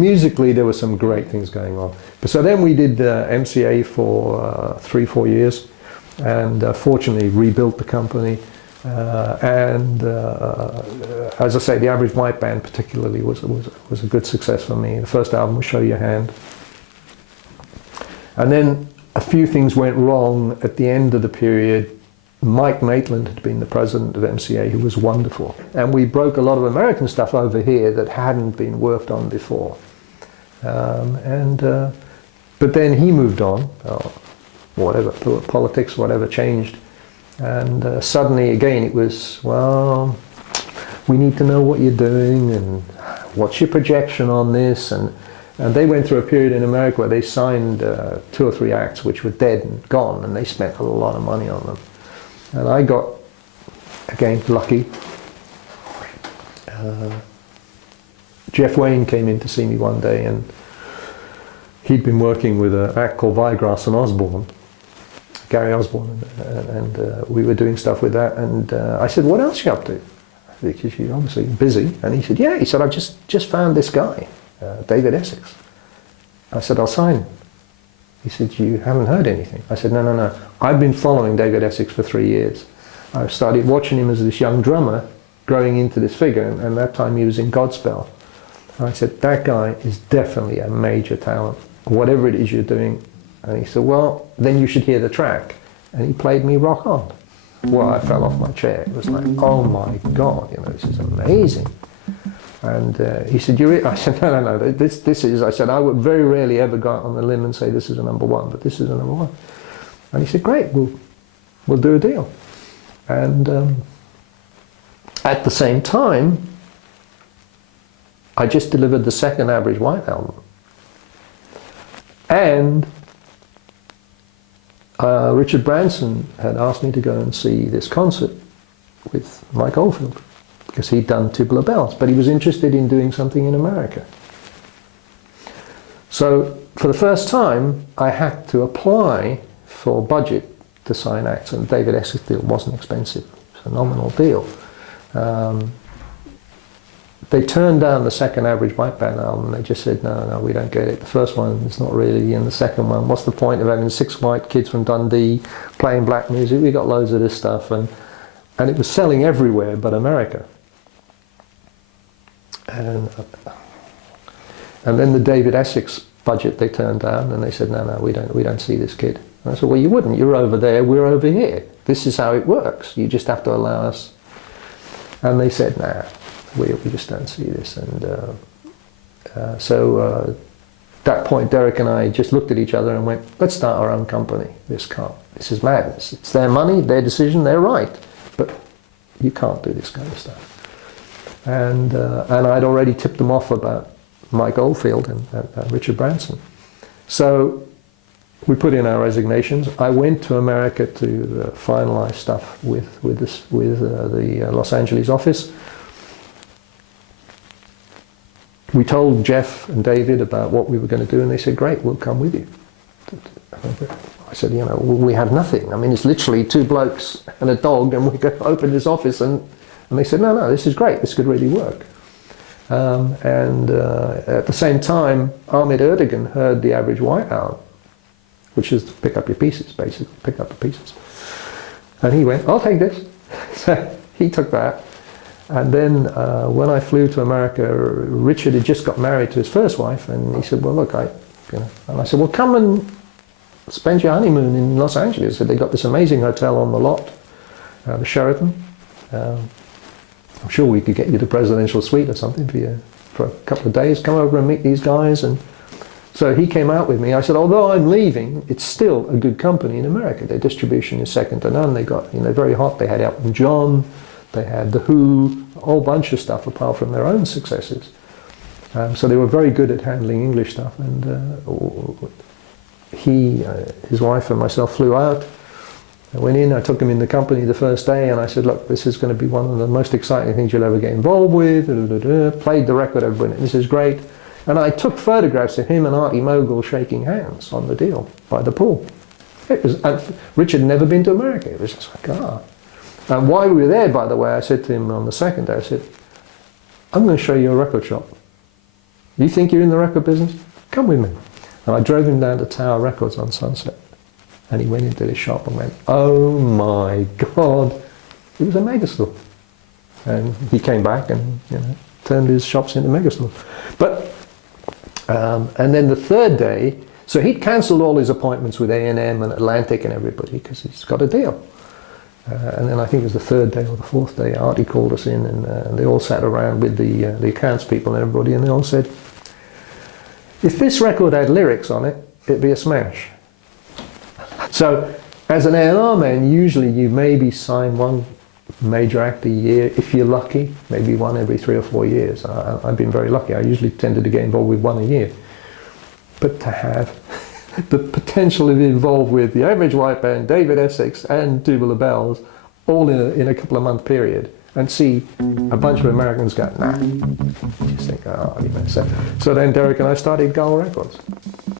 musically there were some great things going on. But so then we did MCA for 3-4 years, and fortunately rebuilt the company. As I say, the Average White Band particularly was a good success for me. The first album was Show Your Hand. And then a few things went wrong at the end of the period. Mike Maitland had been the president of MCA, who was wonderful. And we broke a lot of American stuff over here that hadn't been worked on before. But then he moved on, or whatever, politics, whatever, changed. And suddenly, again, it was, well, we need to know what you're doing, and what's your projection on this, and they went through a period in America where they signed 2 or 3 acts which were dead and gone, and they spent a lot of money on them. And I got, again, lucky. Jeff Wayne came in to see me one day, and he'd been working with an act called Vigrass and Osborne, Gary Osborne, and we were doing stuff with that. And I said, "What else are you up to? Because you're obviously busy." And he said, "Yeah." He said, "I've just found this guy, David Essex." I said, "I'll sign him." He said, "You haven't heard anything?" I said, No. I've been following David Essex for 3 years. I've started watching him as this young drummer growing into this figure, and that time he was in Godspell. And I said, "That guy is definitely a major talent, whatever it is you're doing." And he said, "Well, then you should hear the track." And he played me Rock On. Well, I fell off my chair. It was like, oh my God, this is amazing. And he said, I said, no, this is, I said, I would very rarely ever go out on the limb and say this is a #1, but this is a #1. And he said, "Great, we'll do a deal." And at the same time, I just delivered the second Average White album. And Richard Branson had asked me to go and see this concert with Mike Oldfield, because he'd done Tubular Bells, but he was interested in doing something in America. So for the first time, I had to apply for budget to sign acts, and David Essex deal wasn't expensive. It was a nominal deal. They turned down the second Average White Band album. They just said, no, we don't get it. The first one is not really, and the second one, what's the point of having 6 white kids from Dundee playing black music? We got loads of this stuff, and it was selling everywhere but America. And then the David Essex budget they turned down, and they said, no, we don't see this kid. And I said, well, you wouldn't. You're over there, we're over here. This is how it works. You just have to allow us. And they said, nah, we just don't see this. And so at that point, Derek and I just looked at each other and went, let's start our own company. This is madness. It's their money, their decision, they're right. But you can't do this kind of stuff. And I'd already tipped them off about Mike Oldfield and Richard Branson. So we put in our resignations. I went to America to finalize stuff with the Los Angeles office. We told Jeff and David about what we were going to do, and they said, great, we'll come with you. I said, we have nothing. I mean, it's literally 2 blokes and a dog, and we're going to open this office. And they said, no, this is great. This could really work. At the same time, Ahmet Erdogan heard the Average White album, which is to pick up your pieces, basically, pick up the pieces. And he went, I'll take this. So he took that. And then when I flew to America, Richard had just got married to his first wife, and he said, well, look, and I said, well, come and spend your honeymoon in Los Angeles. So they got this amazing hotel on the lot, the Sheraton. I'm sure we could get you the presidential suite or something for a couple of days. Come over and meet these guys. And so he came out with me. I said, although I'm leaving, it's still a good company in America. Their distribution is second to none. They got, very hot. They had Elton John. They had The Who, a whole bunch of stuff apart from their own successes. So they were very good at handling English stuff. And his wife and myself flew out. I went in, I took him in the company the first day, and I said, look, this is going to be one of the most exciting things you'll ever get involved with. Played the record, everybody, this is great. And I took photographs of him and Artie Mogul shaking hands on the deal by the pool. Richard had never been to America. It was just like, And while we were there, by the way, I said to him on the second day, I said, I'm going to show you a record shop. You think you're in the record business? Come with me. And I drove him down to Tower Records on Sunset. And he went into the shop and went, oh my God, it was a megastore. And he came back and, you know, turned his shops into megastores. But, and then the third day, so he'd cancelled all his appointments with A&M and Atlantic and everybody because he's got a deal. And then I think it was the third day or the fourth day, Artie called us in and they all sat around with the accounts people and everybody, and they all said, if this record had lyrics on it, it'd be a smash. So as an A&R man, usually you maybe sign one major act a year, if you're lucky, maybe one every 3 or 4 years. I've been very lucky. I usually tended to get involved with one a year. But to have the potential to be involved with the Average White Band, David Essex and Tubular Bells all in a couple of month period, and see a bunch of Americans go, nah. You just think, oh, you know. So then Derek and I started Gull Records.